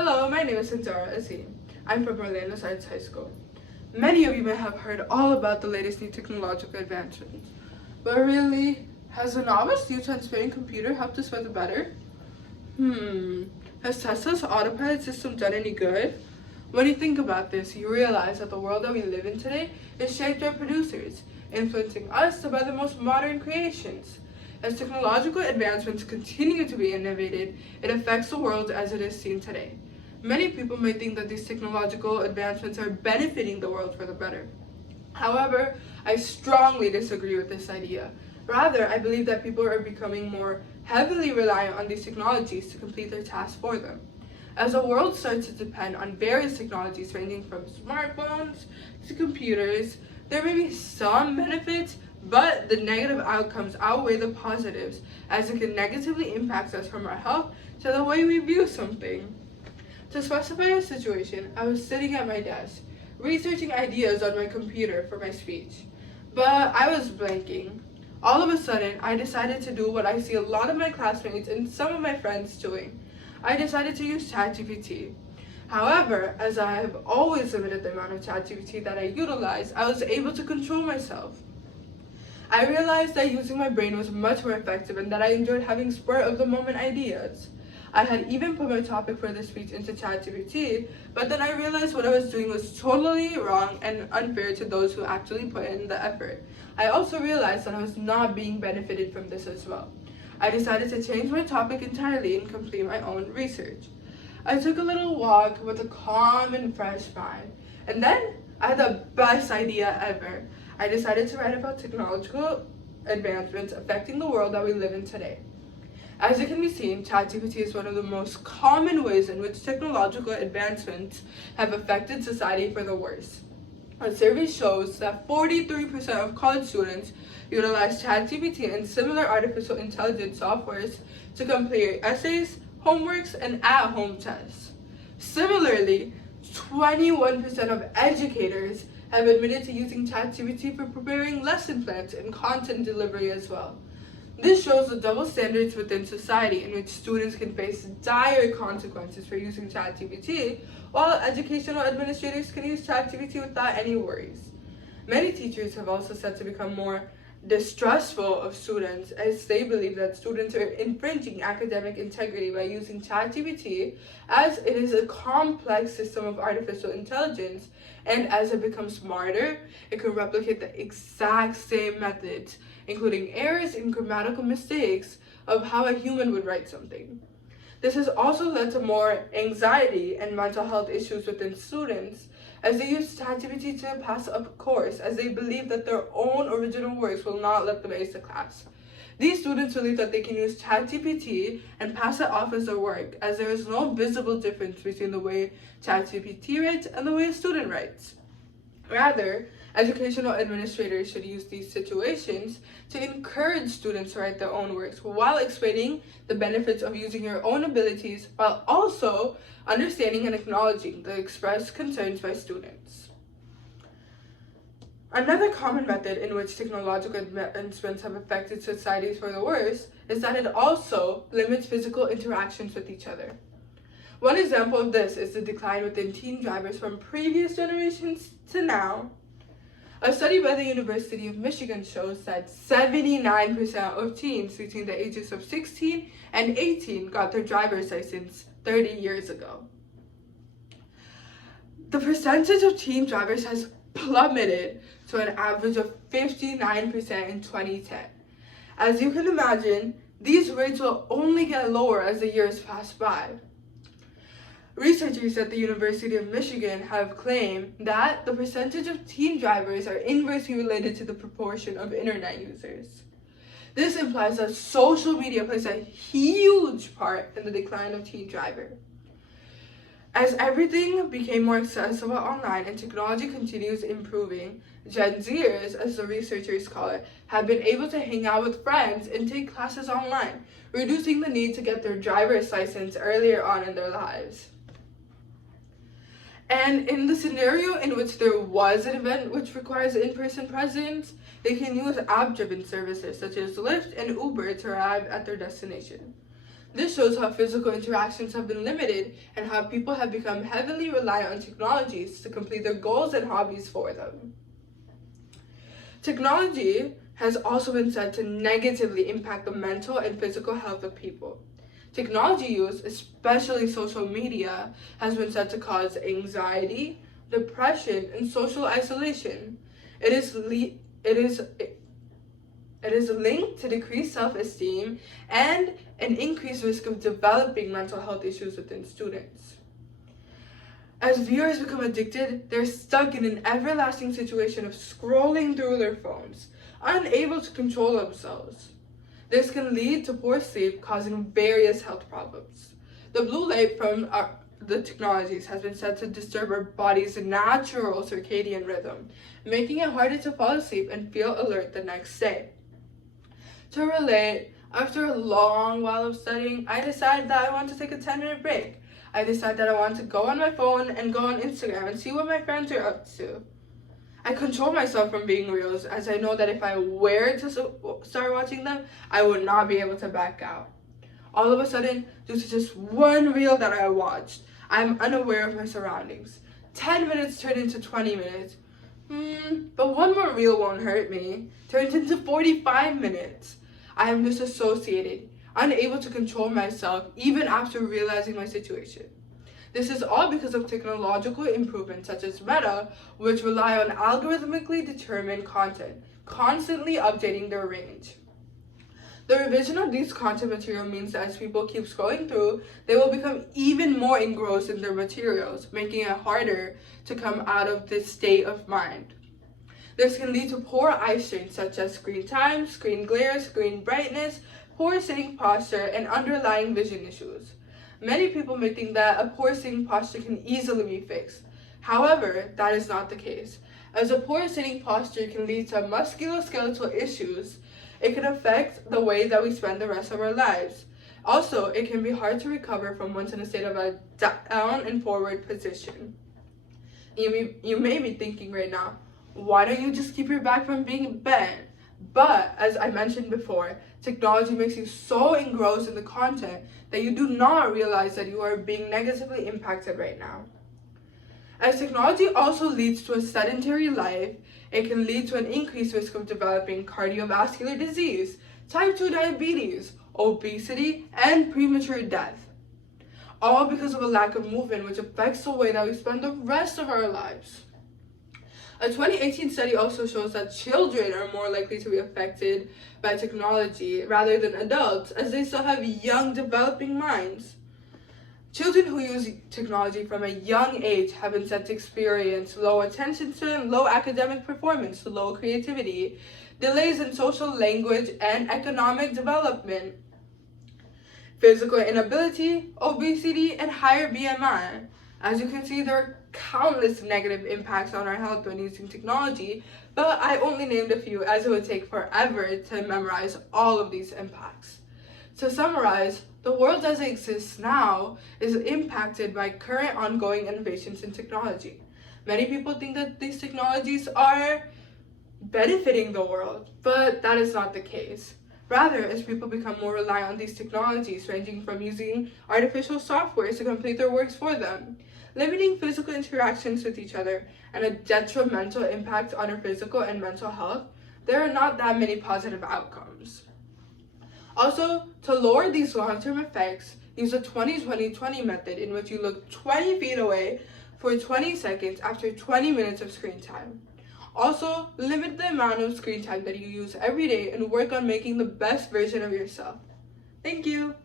Hello, my name is Anzaara Azim. I'm from Orlando Science High School. Many of you may have heard all about the latest new technological advancements, but really, has a novice new transparent computer helped us for the better? Has Tesla's autopilot system done any good? When you think about this, you realize that the world that we live in today is shaped by producers, influencing us to buy the most modern creations. As technological advancements continue to be innovated, it affects the world as it is seen today. Many people may think that these technological advancements are benefiting the world for the better. However, I strongly disagree with this idea. Rather, I believe that people are becoming more heavily reliant on these technologies to complete their tasks for them. As the world starts to depend on various technologies ranging from smartphones to computers, there may be some benefits, but the negative outcomes outweigh the positives, as it can negatively impact us from our health to the way we view something. To specify a situation, I was sitting at my desk, researching ideas on my computer for my speech, but I was blanking. All of a sudden, I decided to do what I see a lot of my classmates and some of my friends doing. I decided to use ChatGPT. However, as I have always limited the amount of ChatGPT that I utilize, I was able to control myself. I realized that using my brain was much more effective and that I enjoyed having spur-of-the-moment ideas. I had even put my topic for the speech into ChatGPT, but then I realized what I was doing was totally wrong and unfair to those who actually put in the effort. I also realized that I was not being benefited from this as well. I decided to change my topic entirely and complete my own research. I took a little walk with a calm and fresh mind, and then I had the best idea ever. I decided to write about technological advancements affecting the world that we live in today. As it can be seen, ChatGPT is one of the most common ways in which technological advancements have affected society for the worse. A survey shows that 43% of college students utilize ChatGPT and similar artificial intelligence softwares to complete essays, homeworks, and at-home tests. Similarly, 21% of educators have admitted to using ChatGPT for preparing lesson plans and content delivery as well. This shows the double standards within society in which students can face dire consequences for using ChatGPT, while educational administrators can use ChatGPT without any worries. Many teachers have also said to become more distrustful of students, as they believe that students are infringing academic integrity by using ChatGPT, as it is a complex system of artificial intelligence, and as it becomes smarter, it can replicate the exact same methods, including errors and grammatical mistakes, of how a human would write something. This has also led to more anxiety and mental health issues within students, as they use ChatGPT to pass a course, as they believe that their own original works will not let them ace the class. These students believe that they can use ChatGPT and pass it off as their work, as there is no visible difference between the way ChatGPT writes and the way a student writes. Rather, educational administrators should use these situations to encourage students to write their own works while explaining the benefits of using your own abilities, while also understanding and acknowledging the expressed concerns by students. Another common method in which technological advancements have affected societies for the worse is that it also limits physical interactions with each other. One example of this is the decline within teen drivers from previous generations to now. A study by the University of Michigan shows that 79% of teens between the ages of 16 and 18 got their driver's license 30 years ago. The percentage of teen drivers has plummeted to an average of 59% in 2010. As you can imagine, these rates will only get lower as the years pass by. Researchers at the University of Michigan have claimed that the percentage of teen drivers are inversely related to the proportion of internet users. This implies that social media plays a huge part in the decline of teen driver. As everything became more accessible online and technology continues improving, Gen Zers, as the researchers call it, have been able to hang out with friends and take classes online, reducing the need to get their driver's license earlier on in their lives. And in the scenario in which there was an event which requires in-person presence, they can use app-driven services such as Lyft and Uber to arrive at their destination. This shows how physical interactions have been limited and how people have become heavily reliant on technologies to complete their goals and hobbies for them. Technology has also been said to negatively impact the mental and physical health of people. Technology use, especially social media, has been said to cause anxiety, depression, and social isolation. It is linked to decreased self-esteem and an increased risk of developing mental health issues within students. As viewers become addicted, they're stuck in an everlasting situation of scrolling through their phones, unable to control themselves. This can lead to poor sleep, causing various health problems. The blue light from the technologies has been said to disturb our body's natural circadian rhythm, making it harder to fall asleep and feel alert the next day. To relate, after a long while of studying, I decided that I want to take a 10-minute break. I decided that I want to go on my phone and go on Instagram and see what my friends are up to. I control myself from being reels, as I know that if I were to start watching them, I would not be able to back out. All of a sudden, due to just one reel that I watched, I'm unaware of my surroundings. 10 minutes turned into 20 minutes. But one more reel won't hurt me. Turned into 45 minutes. I am disassociated, unable to control myself even after realizing my situation. This is all because of technological improvements such as Meta, which rely on algorithmically determined content, constantly updating their range. The revision of these content material means that as people keep scrolling through, they will become even more engrossed in their materials, making it harder to come out of this state of mind. This can lead to poor eye strain such as screen time, screen glare, screen brightness, poor sitting posture, and underlying vision issues. Many people may think that a poor sitting posture can easily be fixed. However, that is not the case. As a poor sitting posture can lead to musculoskeletal issues, it can affect the way that we spend the rest of our lives. Also, it can be hard to recover from once in a state of a down and forward position. You may be thinking right now, why don't you just keep your back from being bent? But, as I mentioned before, technology makes you so engrossed in the content that you do not realize that you are being negatively impacted right now. As technology also leads to a sedentary life, it can lead to an increased risk of developing cardiovascular disease, type 2 diabetes, obesity, and premature death. All because of a lack of movement, which affects the way that we spend the rest of our lives. A 2018 study also shows that children are more likely to be affected by technology rather than adults, as they still have young developing minds. Children who use technology from a young age have been said to experience low attention span, low academic performance, low creativity, delays in social language and economic development, physical inability, obesity, and higher BMI. As you can see, there are countless negative impacts on our health when using technology, but I only named a few as it would take forever to memorize all of these impacts. To summarize, the world as it exists now is impacted by current ongoing innovations in technology. Many people think that these technologies are benefiting the world, but that is not the case. Rather, as people become more reliant on these technologies, ranging from using artificial software to complete their works for them, limiting physical interactions with each other, and a detrimental impact on our physical and mental health, there are not that many positive outcomes. Also, to lower these long-term effects, use the 20-20-20 method, in which you look 20 feet away for 20 seconds after 20 minutes of screen time. Also, limit the amount of screen time that you use every day and work on making the best version of yourself. Thank you!